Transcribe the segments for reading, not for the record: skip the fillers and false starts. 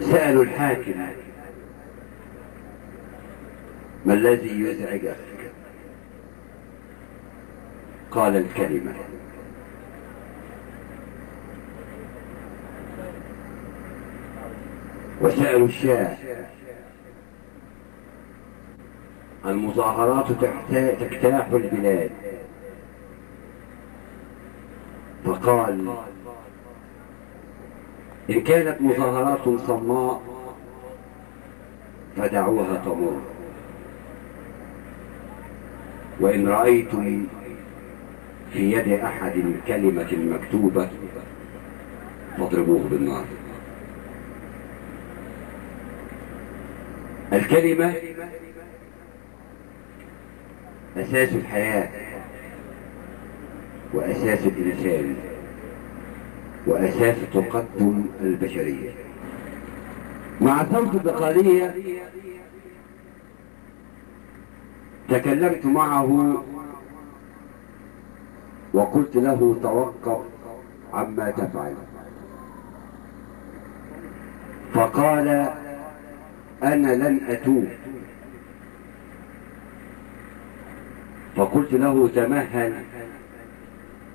سألوا الحاكم: ما الذي يزعجك؟ قال: الكلمة. وسألوا الشاه: المظاهرات تجتاح البلاد، فقال: إن كانت مظاهرات صماء فدعوها تمر، وإن رأيتم في يد أحد كلمة مكتوبة فاضربوه بالنار. الكلمة أساس الحياة وأساس الإنسان وأساس تقدم البشرية. مع ثورة البقالية تكلمت معه وقلت له: توقف عما تفعل. فقال: أنا لن أتوب. فقلت له: تمهل.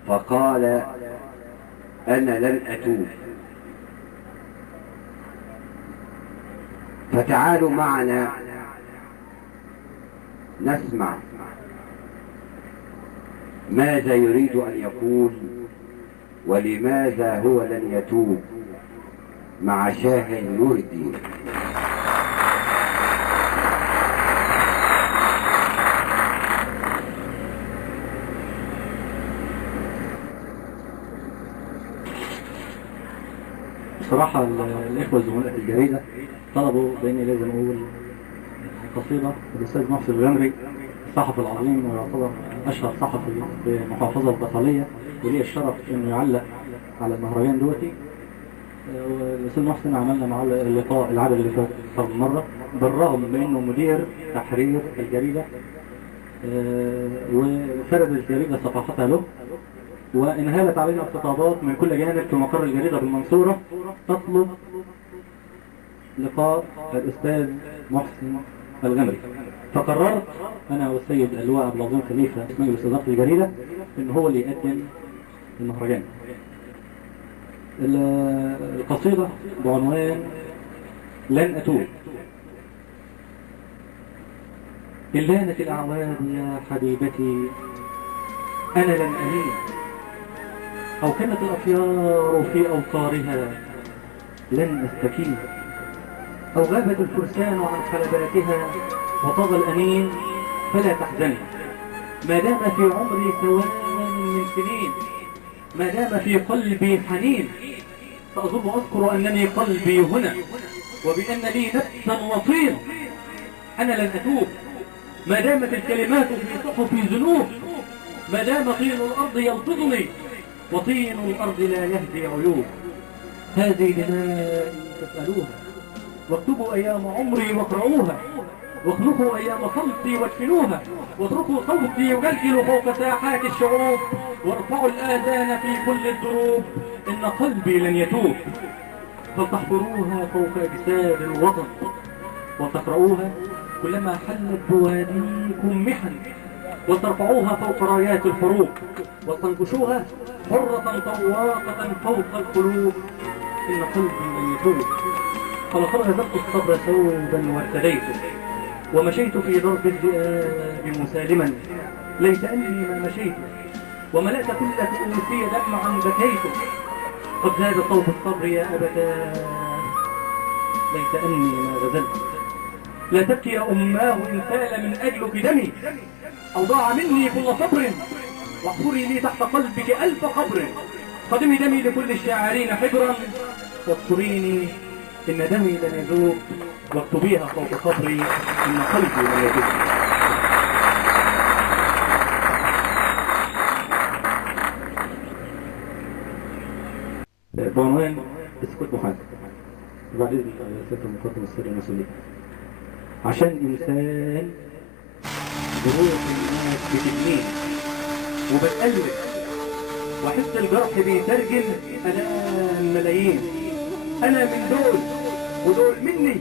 فقال: أنا لن أتوب. فتعالوا معنا نسمع ماذا يريد أن يقول ولماذا هو لن يتوب مع شاه نور الدين. بصراحة الإخوة الزملاء في الجريدة طلبوا بأني لازم أقول قصيدة الأستاذ محسن الغمري، الصحفي العظيم ويعتبر أشهر صحفي في محافظة البقالية، ولي الشرف إنه يعلق على المهرجان دوتي. والأستاذ محسن عملنا مع اللقاء العدد اللي فات أكثر من مرة، بالرغم من إنه مدير تحرير الجريدة وفرد الجريدة صفحتها له، وانهالت علينا خطابات من كل جانب في مقر الجريدة بالمنصورة تطلب لقاء الأستاذ محسن الغمري. فقررت أنا والسيد اللواء عبد العظيم خليفة مجلس إدارة الجريدة إن هو اللي يقدم المهرجان. القصيدة بعنوان لن أتوب. إن لانت الأعوام يا حبيبتي أنا لن ألين، أو كانت الأطيار في أوقارها لن أستكين، أو غابت الفرسان عن حلباتها وطغى الأنين فلا تحزني، ما دام في عمري ثوان من سنين، ما دام في قلبي حنين، فأظن أذكر أنني قلبي هنا وبأن لي نفسا وطين. أنا لن أتوب ما دامت الكلمات في صحف ذنوب، ما دام طين الأرض يلفظني وطين الأرض لا يهدي عيوب. هذه دماء تسألوها واكتبوا أيام عمري واقرؤوها، واخلقوا أيام صمتي وادفنوها، واتركوا صوتي يجلجل فوق ساحات الشعوب، وارفعوا الآذان في كل الدروب. إن قلبي لن يتوب، فلتحضروها فوق أجساد الوطن، وتقرؤوها كلما حلت بواديكم محن، وترفعوها فوق رايات الحروب، وتنقشوها حرة طواقة فوق القلوب. إن قلبي لن يتوب، فلقد هزمت الصبر ثوبا وارتديته، ومشيت في ضرب الذئاب مسالما، ليت أني ما مشيت، وملأت كل تؤوسي دمعا بكيت. قد زاد صوت الصبر يا أبتاه، ليت أني ما غزلت. لا تبكي يا أماه إن سال من أجلك دمي، أو ضاع مني كل صبر، واحفري لي تحت قلبك ألف قبر. قدمي دمي لكل الشاعرين حبرا، واذكريني إن دمي لن يذوب، واكتبيها فوق قبري إن قلبي لن يذوب. بعنوان اسكت محاسب. وبعدين سيادة المقدم السر المسؤولين عشان إنسان ظروف الناس بتبنيه وبتقلب، وحس الجرح بيترجم ألام ملايين. أنا من دول ودول مني،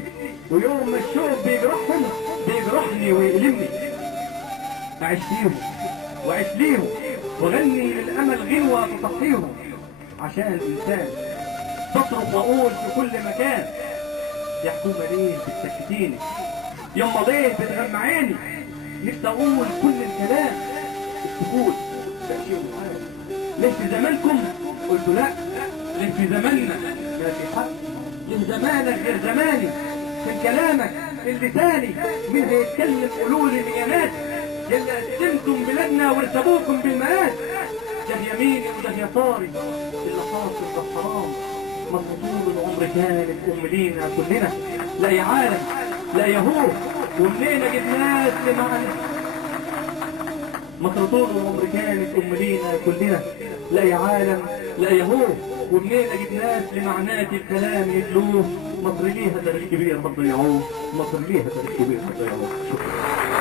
ويوم ما الشوق بيجرحهم بيجرحني ويألمني. أعيش فيهم وأعيش ليهم وغني للأمل غنوة تصحيهم، عشان الإنسان بصرخ وأقول في كل مكان يا حكومة ليه بتسكتيني، يما ليه بتغمى عيني، نفسي أقول كل الكلام السكوت تأشير معايا. ليه في زمانكم قلت لا، ليه في زماننا ما في حق، ليه زمانك غير زماني، من كلامك اللساني مين هيتكلم قولولي ميانات، يلا قسمتم بلادنا وارتبوكم بالمآت، ده يميني وده يساري اللي حاصل ده حرام، ما طول العمر كانت ام لينا كلنا، لا يا عالم لا يا هو ومنين اجيب ناس لمعنى، مصر طول العمر كانت ام لينا كلنا، لا يا عالم لا يا هو ومنين اجيب ناس لمعنات الكلام يدلوه، مصر ليها تاريخ كبير ما تضيعوه، مصر ليها تاريخ كبير ما تضيعوه. شكرا.